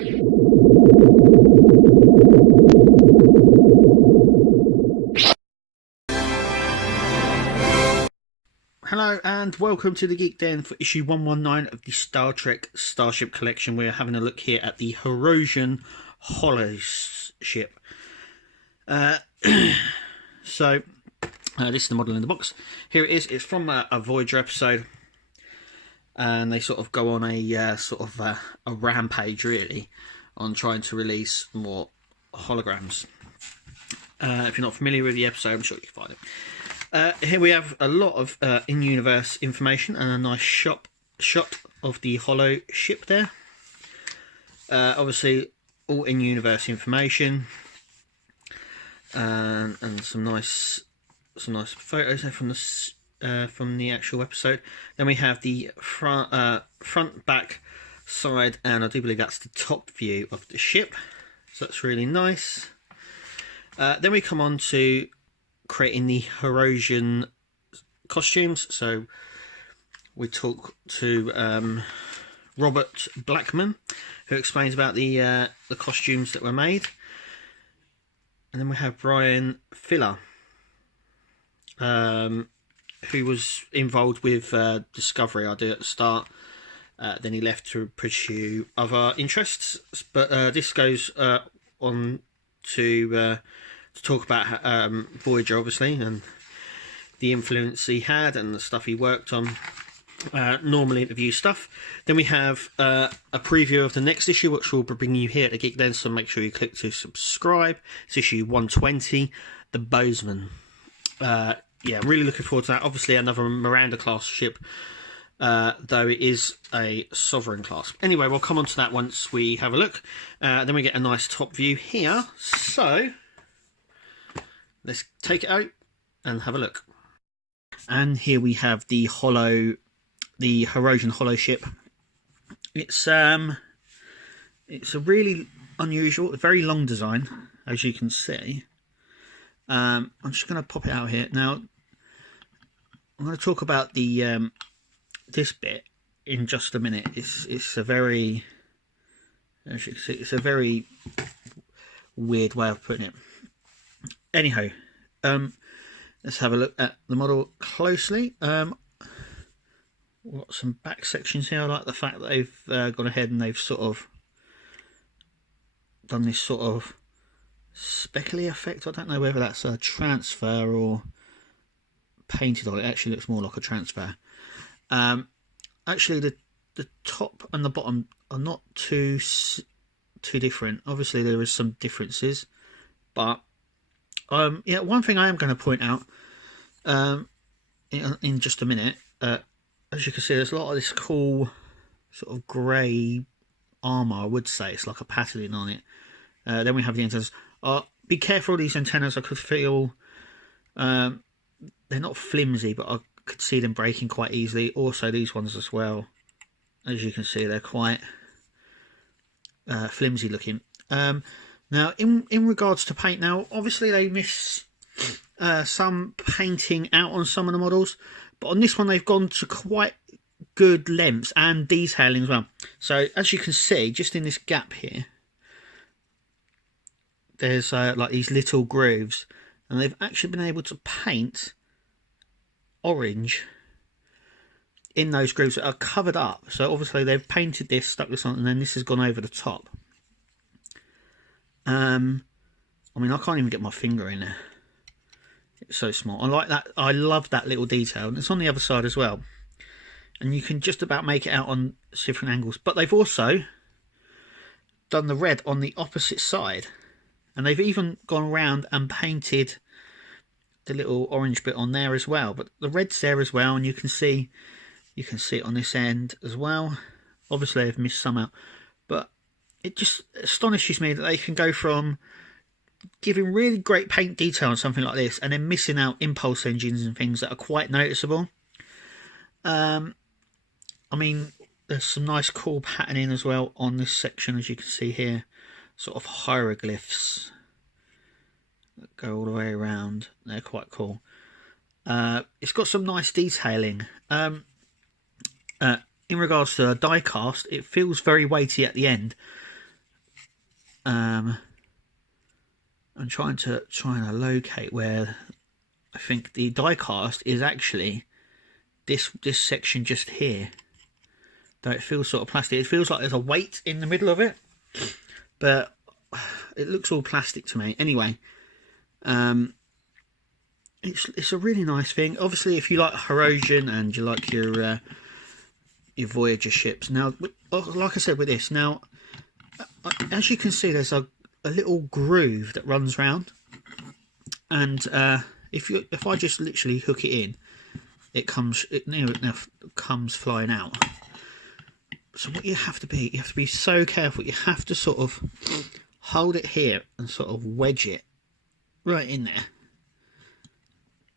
Hello and welcome to the Geek Den for issue 119 of the Star Trek Starship collection. We're having a look here at the Hirogen Holoship. So this is the model in the box. Here it is. It's from a Voyager episode, and they sort of go on a a rampage, really, on trying to release more holograms. If you're not familiar with the episode, I'm sure you can find it. Here we have a lot of in-universe information and a nice shot of the Holo ship there. Obviously, all in-universe information, and some nice photos there from the actual episode. Then we have the front, back, side, and I do believe that's the top view of the ship. So that's really nice. Then we come on to creating the Hirogen costumes. So we talk to Robert Blackman, who explains about the costumes that were made. And then we have Brian Filler, who was involved with Discovery idea at the start. Then he left to pursue other interests, but this goes on to talk about Voyager, obviously, and the influence he had and the stuff he worked on. Normal interview stuff. Then we have a preview of the next issue, which will bring you here at the Geek Den, so make sure you click to subscribe. It's issue 120, The Bozeman. Yeah, really looking forward to that. Obviously another Miranda class ship, though it is a Sovereign class. Anyway, we'll come on to that once we have a look. Then we get a nice top view here. So let's take it out and have a look. And here we have the Hirogen Holoship. It's a really unusual, very long design, as you can see. I'm just going to pop it out here now. I'm going to talk about the this bit in just a minute. It's a very, as you can see, it's a very weird way of putting it. Anyhow, let's have a look at the model closely. Got some back sections here. I like the fact that they've gone ahead and they've sort of done this sort of speckly effect. I don't know whether that's a transfer or painted on. It actually looks more like a transfer. Actually, the top and the bottom are not too different. Obviously, there is some differences, but yeah, one thing I am going to point out in just a minute. As you can see, there's a lot of this cool sort of grey armour. I would say it's like a patterning on it. Then we have the antennas. Be careful of these antennas. I could feel they're not flimsy, but I could see them breaking quite easily. Also, these ones as well. As you can see, they're quite flimsy looking. Now, in regards to paint, now obviously they miss some painting out on some of the models, but on this one they've gone to quite good lengths and detailing as well. So as you can see, just in this gap here, there's like these little grooves, and they've actually been able to paint orange in those grooves that are covered up. So obviously they've painted this, stuck this on, and then this has gone over the top. I mean, I can't even get my finger in there. It's so small. I like that. I love that little detail. And it's on the other side as well. And you can just about make it out on different angles. But they've also done the red on the opposite side. And they've even gone around and painted the little orange bit on there as well. But the red's there as well. And you can see it on this end as well. Obviously, I've missed some out. But it just astonishes me that they can go from giving really great paint detail on something like this and then missing out impulse engines and things that are quite noticeable. I mean, there's some nice cool patterning as well on this section, as you can see here. Sort of hieroglyphs that go all the way around. They're quite cool. It's got some nice detailing. In regards to die cast, it feels very weighty at the end. I'm trying to locate where I think the die cast is actually this section just here. Though it feels sort of plastic, it feels like there's a weight in the middle of it, but it looks all plastic to me. Anyway, it's a really nice thing. Obviously, if you like Hirogen and you like your Voyager ships, now, like I said with this, now, as you can see, there's a little groove that runs round, and if I just literally hook it in, it comes flying out. So what you have to be so careful. You have to sort of hold it here and sort of wedge it right in there.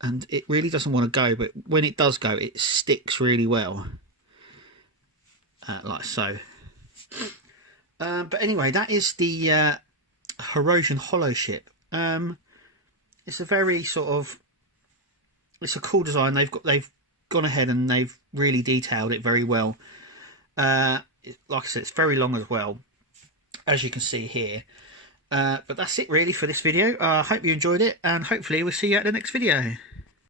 And it really doesn't want to go, but when it does go, it sticks really well. Like so. But anyway, that is the Hirogen Holoship. It's a very sort of, it's a cool design. They've gone ahead and they've really detailed it very well. Like I said, it's very long as well, as you can see here. But that's it really for this video. I hope you enjoyed it, and hopefully we'll see you at the next video.